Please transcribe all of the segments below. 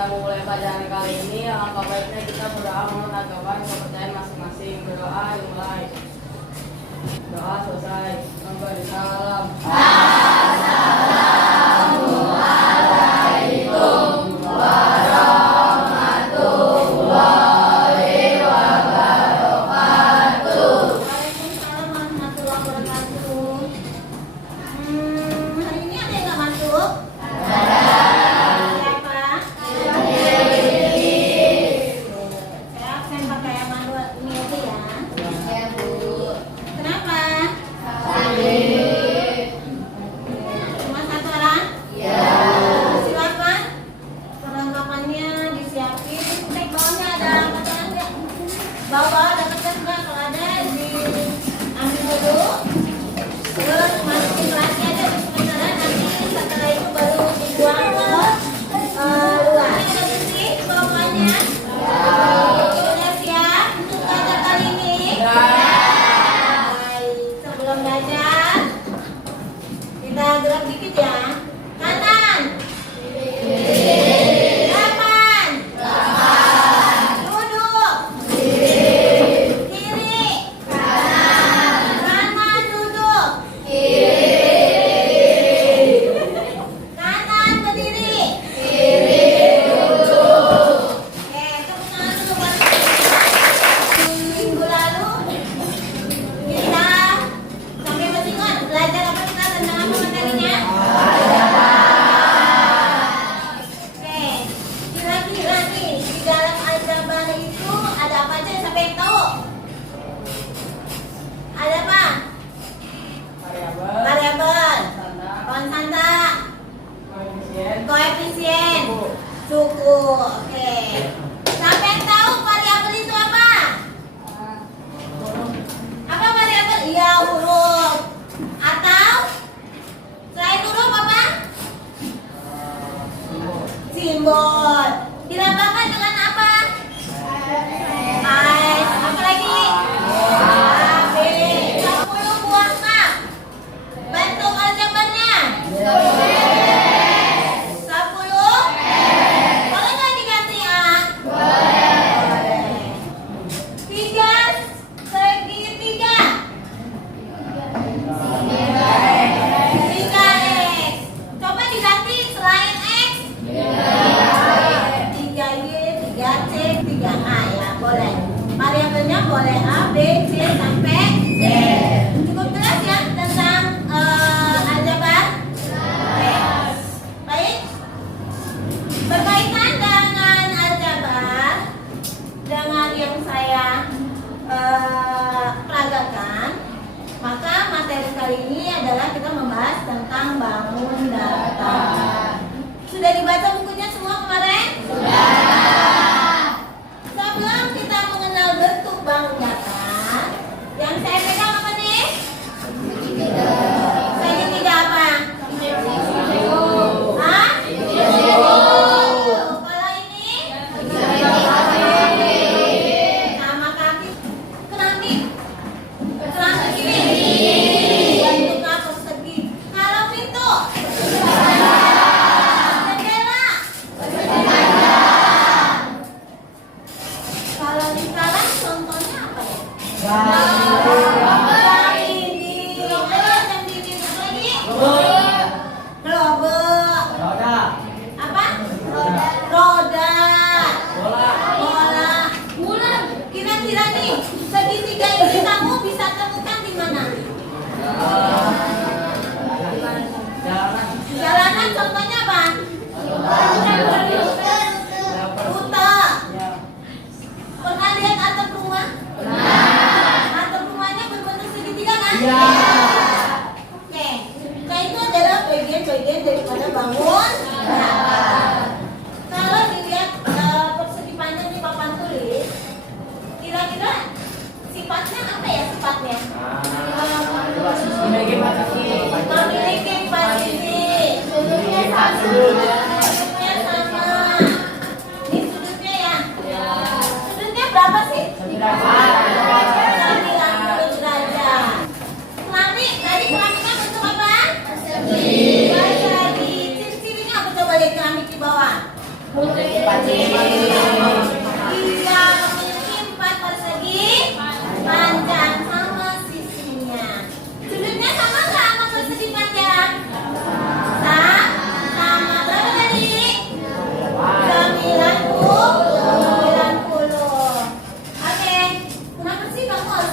kita memulai pelajaran kali ini, alangkah baiknya kita berdoa menegakkan kepercayaan masing-masing. Berdoa dimulai. Doa selesai. Memberi salam. Assalamualaikum warahmatullahi wabarakatuh. Waalaikumsalam warahmatullahi wabarakatuh. Hari ini ada yang nggak masuk? Siapa? Saya absen pakai yang manual ini aja ya. Ya, Bu. Kenapa? Sakit. Cuma satu orang? Ya. Silakan. Perlengkapannya disiapin. Cek bawahnya ada kertas nggak? Bawah ada kertas nggak? Kalau ada diambil dulu. Terus masukin kelasnya aja ke sementara, nanti setelah itu baru dibuang ke luar. Ada bersih bawahnya? Sudah siap untuk belajar kali ini? Baik, sebelum belajar kita gerak dikit ya. Kanan. Depan. Duduk. Kiri. Kanan duduk. Kanan berdiri. Oke, tepuk tangan dulu buat minggu lalu kita sampai masih ingat belajar apa kita tentang apa materinya? Oke, kira-kira nih di dalam aljabar itu ada apa aja sampai yang tahu? Ada apa? Variabel. Variabel, Tanda. konstanta, Koefisien. koefisien, suku. Oke. Sampai yang tahu variabel itu apa? Apa variabel? Iya, huruf. Atau selain huruf apa? Simbol. Dilambangkan dengan apa? Ais. Apa lagi? A, B. 10 buah map. Bentuk aljabarnya? 10. Boleh nggak diganti A? Boleh. 3 segi 3. 3x. Coba diganti selain x. 3y, 3c, 3a ya, boleh. Variabelnya boleh A, B, C sampai Z. Cukup jelas ya tentang aljabar? Yes. Baik. Berkaitan dengan aljabar, dengan yang saya peragakan, maka materi kali ini adalah kita membahas tentang bangun data. Sudah dibaca bukunya semua kemarin? Sebelum kita mengenal bentuk bangun data, yang saya pegang apa nih? Segitiga apa? Hah? Kalau ini? Sama kaki. Keramik. Keramik ini bentuk apa? Persegi. Kalau pintu? Jendela. Kalau di sekarang contohnya apa ya? Ini. Terus yang di pintu lagi? Gerobak. Apa? Roda. Bola. Bulan. Kira-kira nih segitiga ini kamu bisa temukan di mana? Jalanan contohnya apa? Rute. Pernah lihat atap rumah? Atap rumahnya berbentuk segitiga kan? Oke. Nah itu adalah bagian-bagian daripada bangun data. Kalau dilihat persegi panjang di papan tulis, kira-kira sifatnya apa ya sifatnya? Memiliki posisi. Memiliki posisi. Sudutnya sama. Sudutnya sama. Ini sudutnya ya? Sudutnya berapa sih? 90 derajat. Keramik, tadi keramiknya bentuk apa? Persegi. Ciri-cirinya apa coba lihat keramik di bawah? Putih.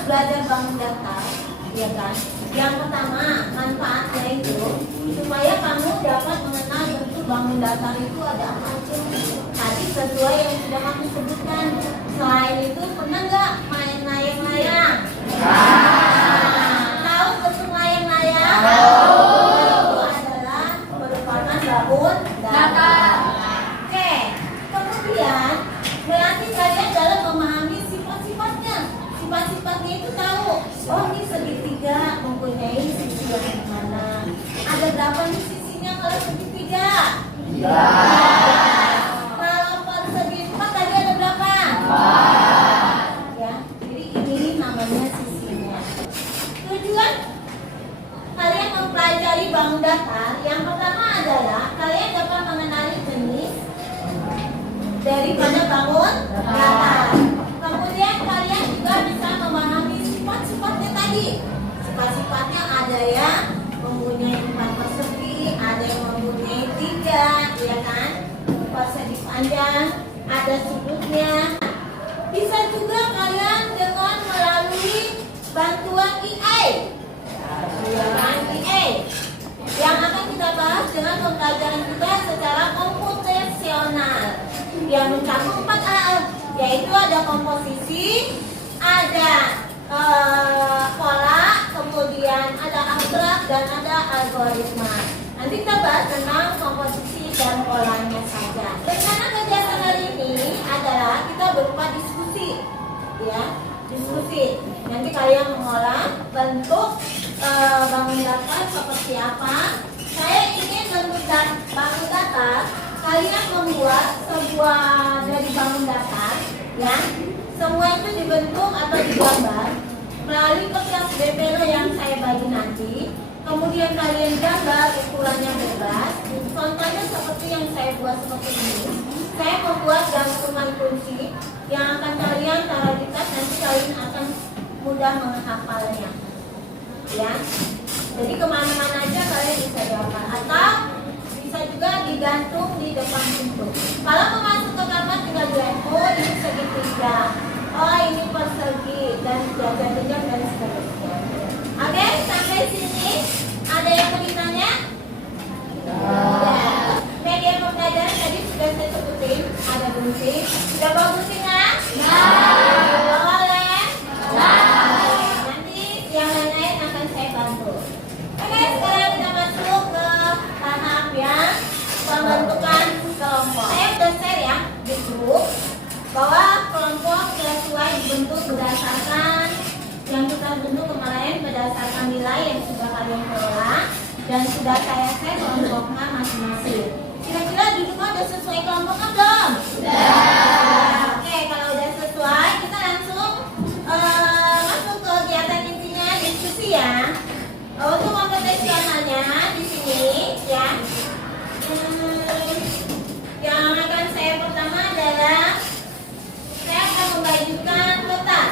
belajar bangun datar, ya kan? Yang pertama, manfaatnya itu supaya kamu dapat mengenal bentuk bangun datar itu ada apa aja. Tadi sesuai yang sudah kamu sebutkan. Selain itu, pernah nggak main layang-layang? Tahu bentuk layang-layang? Itu adalah merupakan bangun datar. Oke, kemudian melatih kalian dalam memahami sifat-sifatnya. Sifat-sifatnya itu tahu. Oh, ini segitiga mempunyai sisi yang mana? Ada berapa nih sisinya kalau segitiga? Kalau persegi 4 tadi ada berapa? Ya, jadi ini namanya sisinya. Tujuan kalian mempelajari bangun datar yang pertama adalah kalian dapat mengenali jenis daripada bangun datar. Kemudian kalian juga bisa memahami sifat-sifatnya tadi. Sifat-sifatnya ada yang mempunyai 4 persegi, ada yang mempunyai 3, ya kan? Persegi panjang, ada sudutnya. Bisa juga kalian dengan melalui bantuan IA, ya kan? IA yang akan kita bahas dengan pembelajaran kita secara komputasional yang mencakup 4 hal, yaitu ada komposisi, ada pola, kemudian ada abstrak dan ada algoritma. Nanti kita bahas tentang komposisi dan polanya saja. Rencana kegiatan hari ini adalah kita berupa diskusi, ya, diskusi. Nanti kalian mengolah bentuk bangun datar seperti apa. Saya ingin bentuk bangun datar. Kalian membuat sebuah dari bangun datar, ya. Semua itu dibentuk atau digambar melalui kertas BPL yang saya bagi nanti. Kemudian kalian gambar ukurannya bebas. Contohnya seperti yang saya buat seperti ini. Saya membuat gantungan kunci yang akan kalian taruh di tas. Nanti kalian akan mudah menghafalnya, ya. Jadi kemana-mana aja kalian bisa dihafal. Atau bisa juga digantung di depan pintu. Kalau mau masuk ke kamar tinggal bilang, oh ini segitiga, oh ini persegi, dan jajar-jajar dan seterusnya. Oke, sampai sini ada yang mau ditanya? Ya. Media pembelajaran tadi sudah saya sebutin, ada gunting. Sudah bawa gunting nggak? Boleh? Nanti yang lain-lain akan saya bantu. Oke, sekarang kita masuk ke tahap yang pembentukan kelompok. Saya sudah share ya di grup bahwa kelompok sesuai dibentuk berdasarkan yang kita bentuk kemarin berdasarkan nilai yang sudah kalian kelola dan sudah saya share kelompoknya masing-masing. Kira-kira duduknya udah sesuai kelompoknya belum? Sudah. Oke, kalau udah sesuai kita langsung masuk ke kegiatan intinya diskusi ya. Untuk komputasionalnya di sini ya. Yang akan saya pertama adalah saya akan membagikan kotak.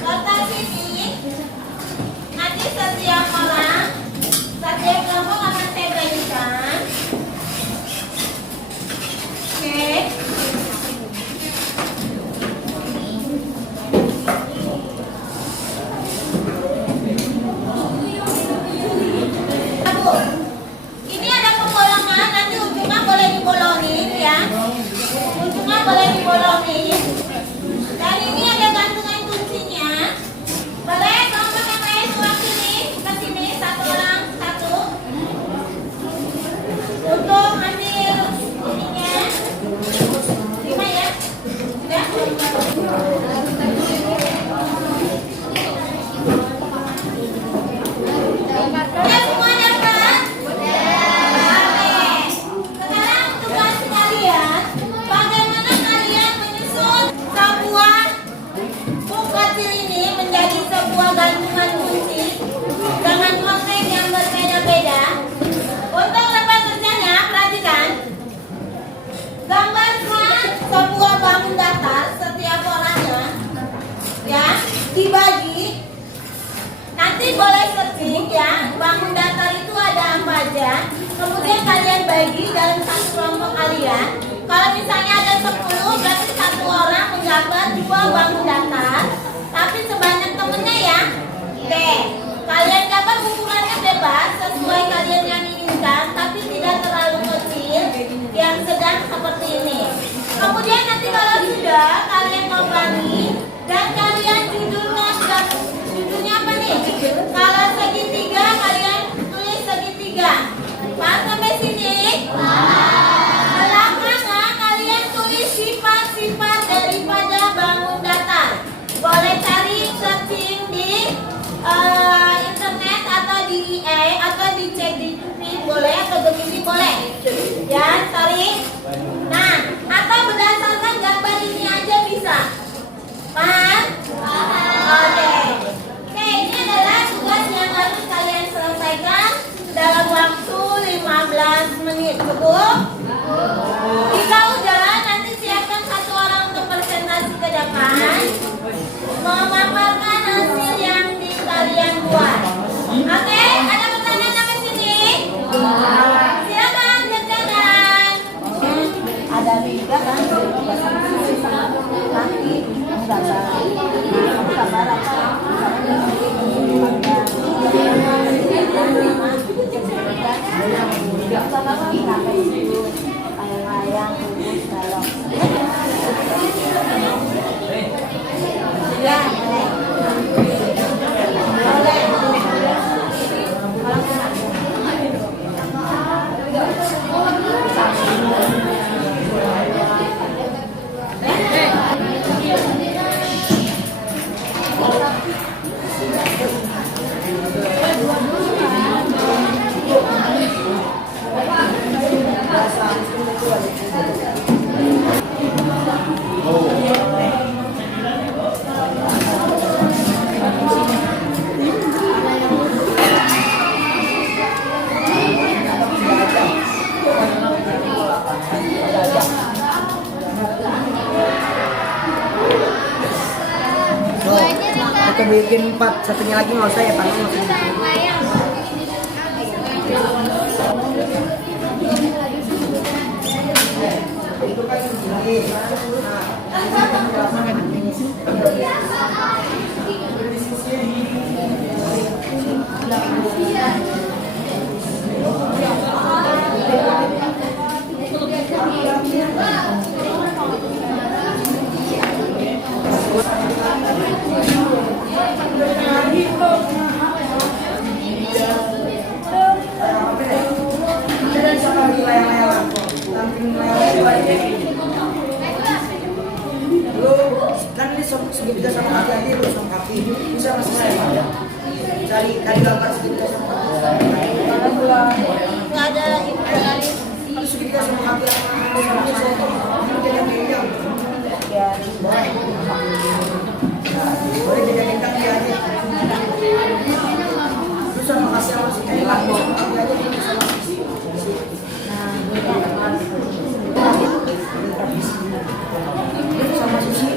Kotak ini nanti setiap orang, setiap kelompok akan saya bagikan. Oke. Ini ada pembolongan, nanti ujungnya boleh dibolongin ya. Ujungnya boleh dibolongin. Dan ini ada gantungan kuncinya. Boleh kelompok yang lain keluar sini, ke sini satu orang satu. Untuk ambil ininya. 5 ya. Sudah. Ya semua dapat? Oke. Sekarang tugas kalian, bagaimana kalian menyusun sebuah buku kecil ini menjadi sebuah gantungan kunci dengan konsep yang berbeda-beda. Untuk lepas kerjanya, perhatikan. Gambarkan sebuah bangun datar setiap orangnya, ya, dibagi. Nanti boleh searching ya, bangun datar itu ada apa aja. Kemudian kalian bagi dalam satu kelompok kalian. Kalau misalnya ada 10, berarti satu orang menggambar 2 bangun datar. sabar apa? Layang-layang, kubus, balok. Ya, Aku bikin 4, satunya lagi nggak usah ya, paling nggak usah. Kan ini segitiga sama kaki aja, lu sama kaki bisa masih sama ya. Cari gambar segitiga sama kaki. nggak ada itu kali. Kalau segitiga sama kaki sama mungkin yang beda. Ya, boleh dijadiin kaki aja. Lu sama kasih sama segitiga kaki aja bisa masih. Sama sushi.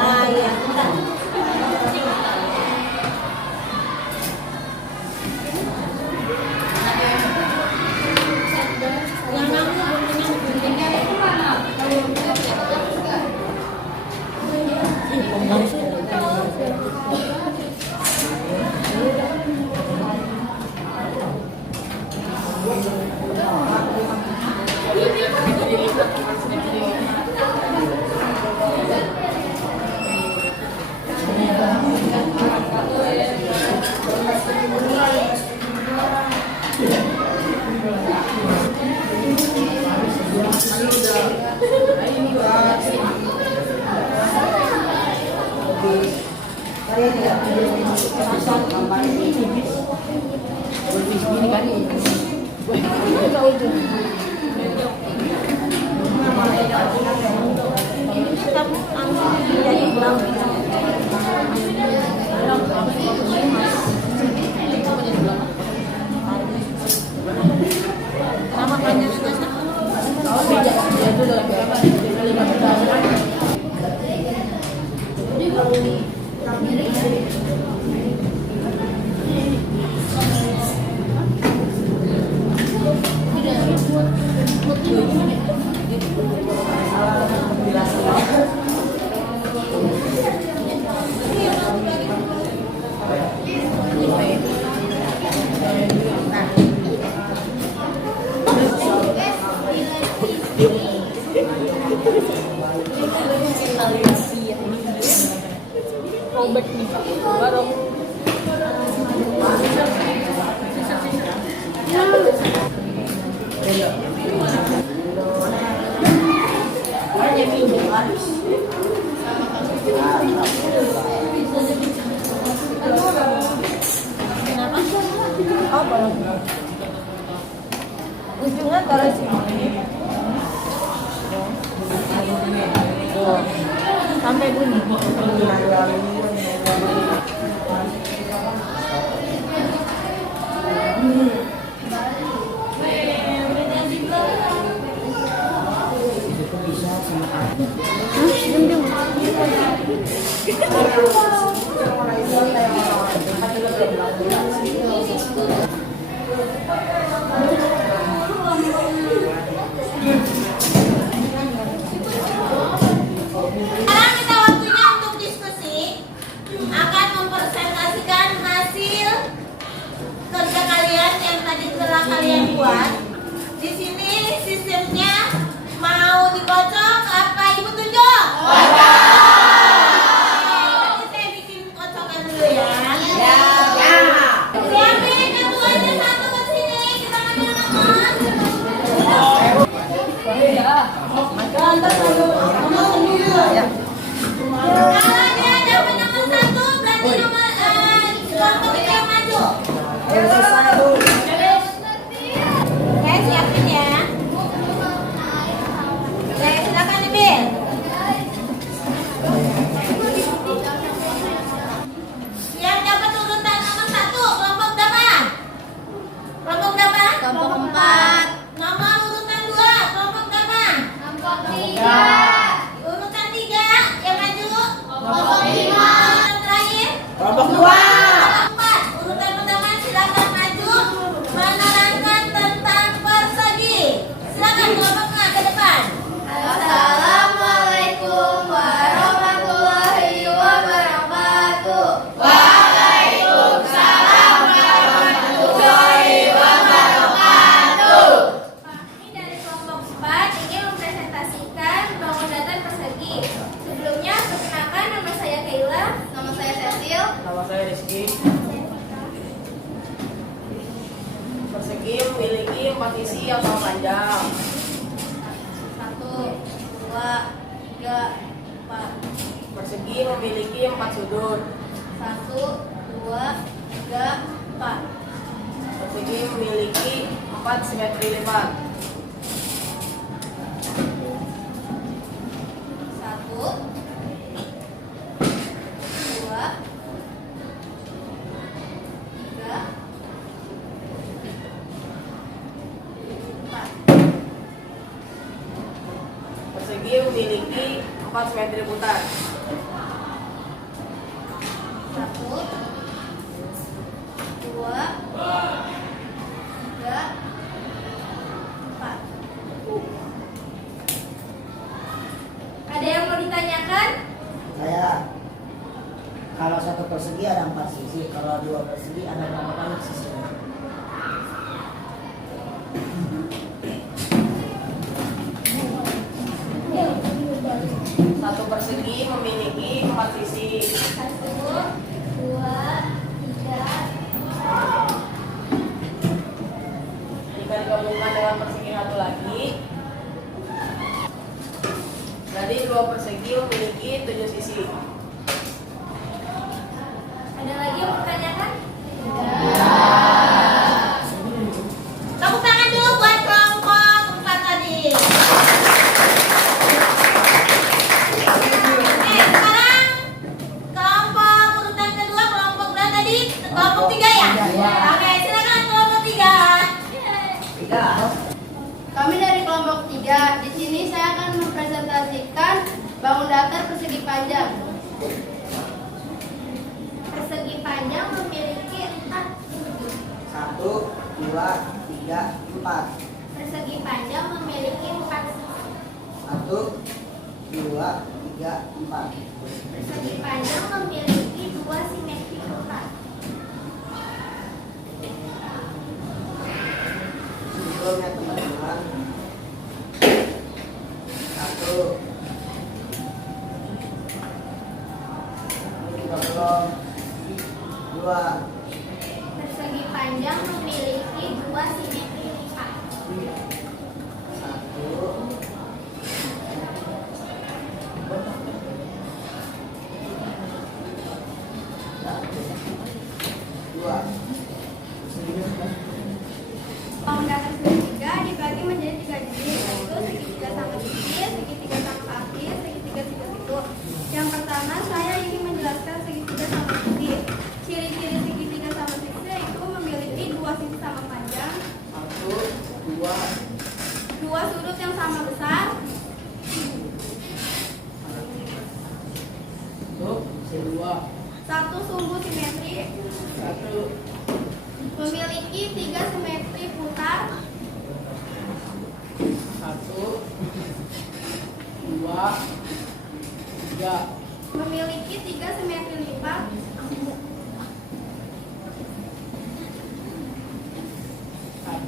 Ah iya, bentar. Yang namanya Robert nih Pak. Baru. oh belum. Ujungnya taruh sini. Sampai bunyi. dibuat. Di sini sistemnya mau dikocok apa ibu tunjuk? Nanti saya bikin kocokan dulu ya. Siapin ketuanya satu ke sini, kita ambil nomor. Kalau dia dapat nomor satu, berarti nomor kelompok itu yang maju. Oke, siapin ya. Oke, silakan Ibil. Yang dapat urutan nomor satu, kelompok berapa? Kelompok berapa? Kelompok 4. Nomor urutan dua, kelompok berapa? Kelompok 3. Urutan tiga, yang maju. Kelompok 5. Urutan terakhir. Kelompok 2. Empat. Urutan pertama silakan maju menerangkan tentang persegi. Silakan kelompoknya ke depan. Assalamualaikum warahmatullahi wabarakatuh. Kami dari kelompok 4 ingin mempresentasikan bangun datar persegi. Sebelumnya, perkenalkan nama saya Kayla. Nama saya Cecil. Nama saya Rizky. Persegi memiliki 4 sisi yang sama panjang. 1, 2, 3, 4. Persegi memiliki 4 sudut. 1, 2, 3, 4. Persegi memiliki 4 simetri lipat. 1, 2, 3, 4. Persegi memiliki 4 simetri putar. 1, 2, 3, 4. Ada yang mau ditanyakan? Saya kalau satu persegi ada 4 sisi, kalau 2 persegi ada berapa kali sisi? Satu persegi memiliki 4 sisi. 1, 2, 3. Jika digabungkan dengan persegi satu lagi, jadi 2 persegi memiliki 7 sisi. Ada lagi yang mau ditanyakan? Tepuk tangan dulu buat kelompok 4 tadi. Oke, sekarang kelompok urutan kedua, kelompok berapa tadi? Kelompok 3 ya? Iya. Oke, silakan kelompok 3. 3. Kami dari kelompok 3. Di sini saya akan mempresentasikan bangun datar persegi panjang. Persegi panjang memiliki 4 sudut. 1, 2, 3, 4. Persegi panjang memiliki 4 sisi. 1, 2, 3, 4. Persegi panjang memiliki 2 simetri putar. Sebelumnya teman-teman, 1, ini juga belum, 2, Persegi panjang memiliki 2 simetri lipat. 1, dua. Bangun datar segitiga dibagi menjadi 3 jenis, yaitu segitiga sama sisi, segitiga sama kaki, segitiga siku-siku. Yang pertama, saya ingin menjelaskan segitiga sama sisi. Ciri-ciri segitiga sama sisi yaitu memiliki 2 sisi sama panjang, 1, 2, 2 sudut yang sama besar, Kedua, 1 sumbu simetri, 1, memiliki 3 simetri putar, 1, 2, 3. memiliki 3 simetri lipat,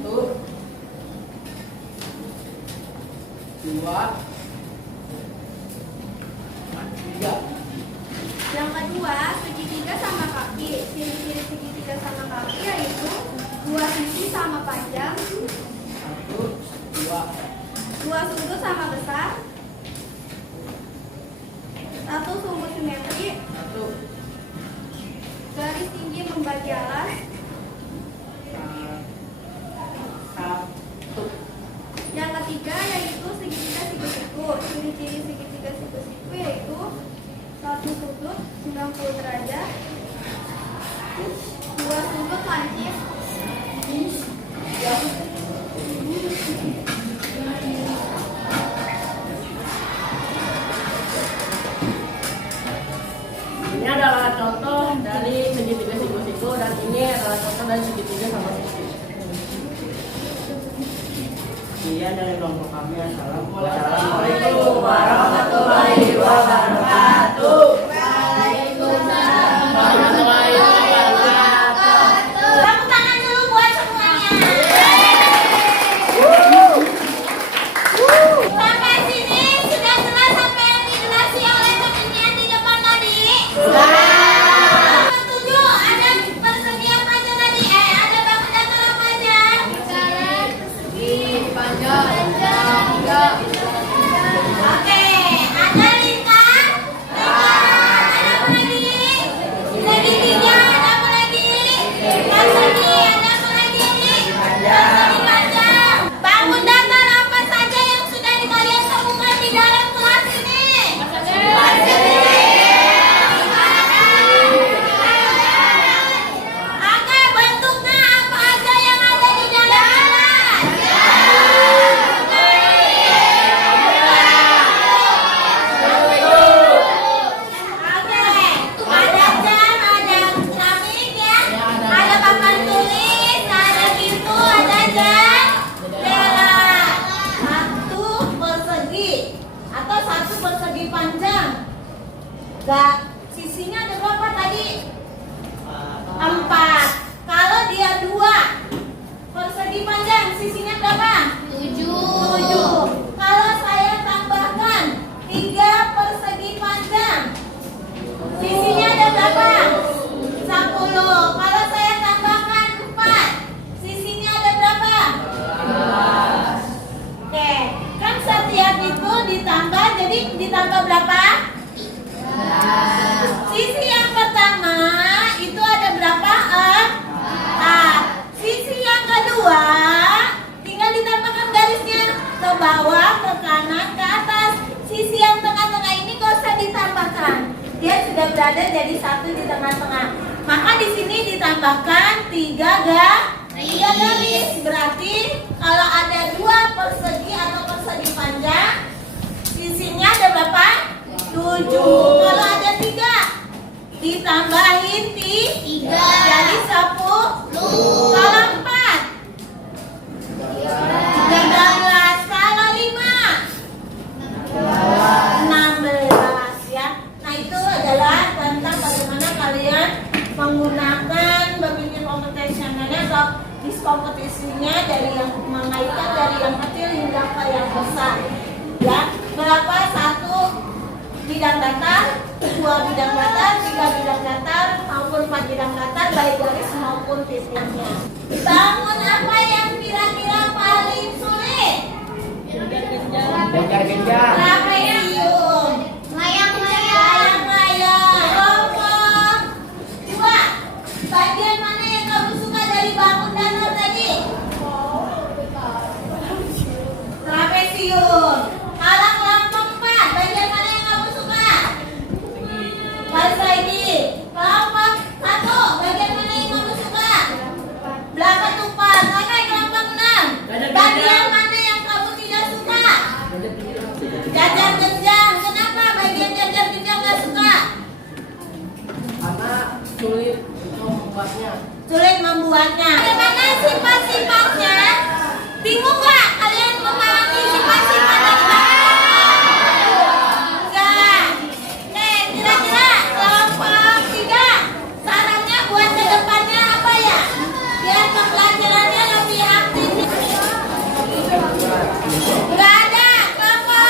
1, 2, 3. Yang kedua, segitiga sama kaki. Ciri-ciri segitiga sama kaki yaitu dua sisi sama panjang, 1, 2, dua sudut sama besar, satu sumbu simetri, 1, garis tinggi membagi alas, 1. yang ketiga yaitu segitiga siku-siku. Ciri-ciri segitiga siku-siku yaitu satu sudut 90 derajat, dua sudut lancip, Ini adalah contoh dari segitiga siku-siku dan ini adalah contoh dari segitiga sama sisi. Sekian dari kelompok kami. Assalamualaikum warahmatullahi wabarakatuh. Waalaikumsalam warahmatullahi wabarakatuh. Tepuk tangan dulu buat semuanya. Sampai sini sudah jelas apa yang dijelaskan oleh temannya di depan tadi? Setuju? Ada persegi apa aja tadi? Ada bangun datar apa aja? Oke, ada lingkar, ada apa lagi? Segitiga, ada apa lagi? Persegi, ada apa lagi? Persegi panjang. Bangun datar apa saja yang sudah kalian temukan di dalam kelas ini? Oke, bentuknya apa aja yang ada di dalam kelas? Oke, ada jam, ada keramik ya, ada papan tulis, ada pintu, ada jendela. Satu persegi atau satu persegi panjang. Gak, sisinya ada berapa tadi? 4. Kalau dia 2 persegi panjang, sisinya berapa? 7. Kalau saya tambahkan 3 persegi panjang, sisinya ada berapa? 10. Kalau saya tambahkan 4, sisinya ada berapa? 11. Oke, kan setiap itu ditambah, jadi ditambah berapa? 11. Sisi yang pertama itu ada berapa? 4. Sisi yang kedua tinggal ditambahkan garisnya ke bawah, ke kanan, ke atas. Sisi yang tengah-tengah ini gak usah ditambahkan. Dia sudah berada jadi satu di tengah-tengah. Maka di sini ditambahkan 3 garis. Berarti kalau ada 2 persegi atau persegi panjang, sisinya ada berapa? 7. Kalau ada 3, ditambahin 3. Jadi 10. Kalau 4, 13. Kalau 5, 16 ya. Nah itu adalah tentang bagaimana kalian menggunakan berpikir komputasionalnya atau diskompetisinya dari yang mengaitkan dari yang kecil hingga ke yang besar. Ya, berapa? 1 bidang datar, 2 bidang datar, 3 bidang datar, maupun 4 bidang datar, baik garis maupun titiknya. Bangun apa yang kira-kira paling sulit? Genjar-genjar. Trapesium. Layang-layang. Kelompok 2. Bagian mana yang kamu suka dari bangun datar tadi? Trapesium. Kalau kelompok 4, bagian mana yang kamu suka? Persegi. Kelompok 1, bagian mana yang kamu suka? Belakang tupas. Oke, kelompok 6. Bagian mana yang kamu tidak suka? Jajar genjang. Kenapa bagian jajar genjang nggak suka? Karena sulit untuk membuatnya. Sulit membuatnya. Bagaimana sifat-sifatnya? Bingung nggak kalian memahami sifat-sifat dari enggak? Oke, kira-kira kelompok 3 sarannya buat kedepannya apa ya? Biar pembelajarannya lebih aktif. Nggak ada. Kelompok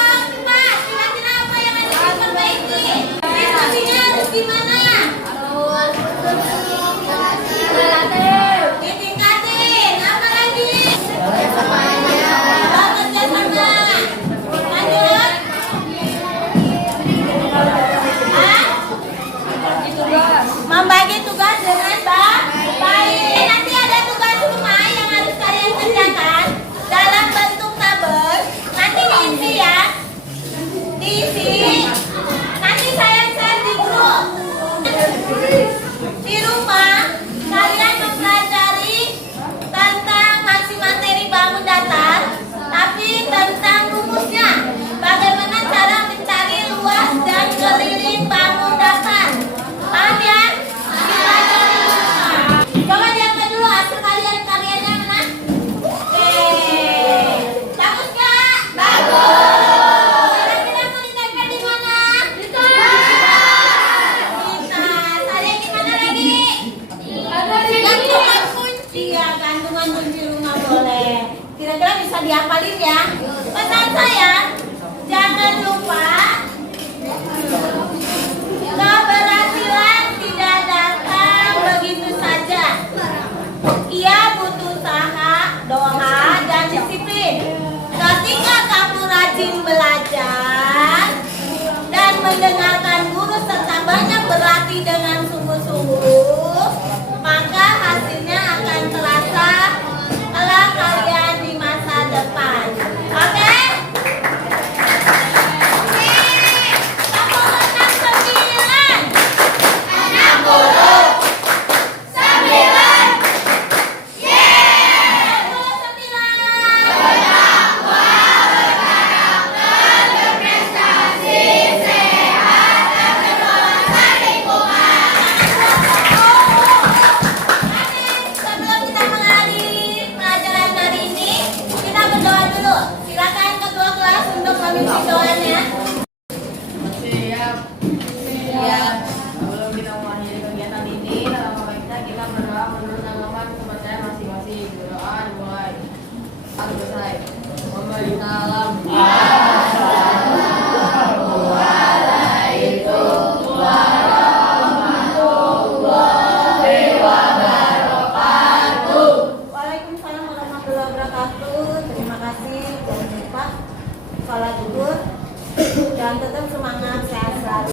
kira-kira bisa dihafalin ya. Pesan saya, jangan lupa keberhasilan tidak datang begitu saja. Ia butuh usaha, doa, dan disiplin. Ketika kamu rajin belajar dan mendengarkan guru serta banyak berlatih dengan sungguh-sungguh, maka hasilnya akan terasa kelak kalian di masa depan. Oke? Sebelum kita mengakhiri pelajaran hari ini, kita berdoa dulu. Silakan ketua kelas untuk memimpin doanya. Siap. Siap. Sebelum kita mengakhiri kegiatan ini, dalam baiknya kita berdoa menurut agama kepercayaan masing-masing. Berdoa dimulai. Atau selesai. Memberi salam. Waalaikumsalam warahmatullahi wabarakatuh. Terima kasih. Jangan lupa sholat zuhur dan tetap semangat, sehat selalu.